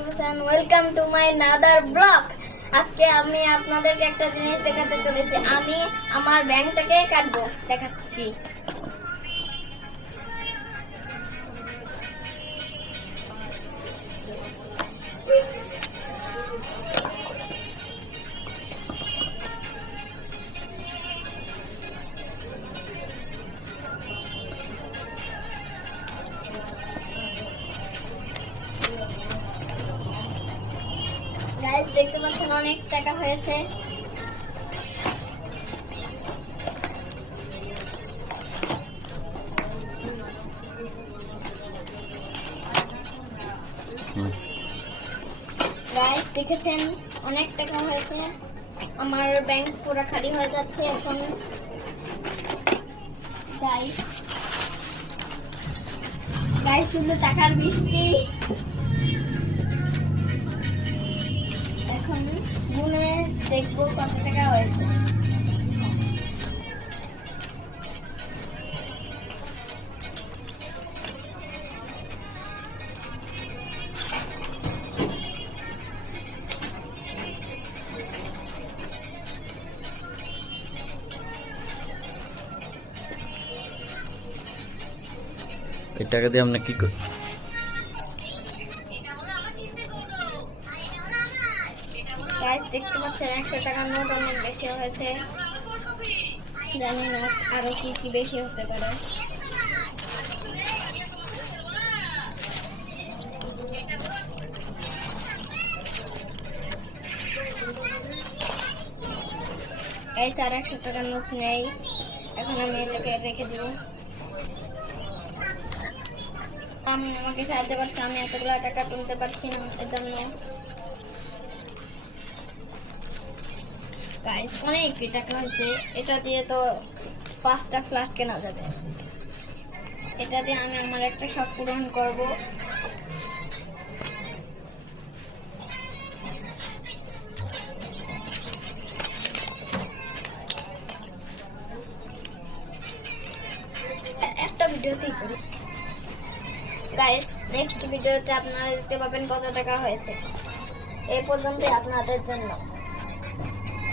Welcome to my another blog. আজকে আমি আপনাদেরকে একটা জিনিস দেখাতে চলেছি। আমি আমার ব্যাংকটাকে কাটবো, দেখাচ্ছি। গাইস দেখতে পাচ্ছেন অনেক টাকা হয়েছে। গাইস দেখেছেন অনেক টাকা হয়েছে। আমার ব্যাংক পুরো খালি হয়ে যাচ্ছে এখন। গাইস গাইস শুধু টাকার বৃষ্টি। এখন গুনে দেখবো কত টাকা হয়েছে। এই টাকা দিয়ে আমরা কি করি? গাইস দেখতে পাচ্ছেন 100 টাকার নোট অনেক বেশি হয়েছে। জানি না আরো কি কি বেশি হতে পারে। গাইস আর 100 টাকার নোট নেই, এখন আমি এটাকে রেখে দিব। আমি আমাকে সাহায্য করছে, আমি এতগুলো টাকা তুলতে পারছি না, এজন্য। গাইস অনেক টাকা হয়েছে। এটা দিয়ে তো 5টা ফ্ল্যাট কেনা যাবে। এটা দিয়ে আমি আমার একটা শখ পূরণ করব। একটা ভিডিওতেই করি। গাইস নেক্সট ভিডিওতে আপনারা দেখতে পাবেন কত টাকা হয়েছে। এই পর্যন্তই আপনাদের জন্য।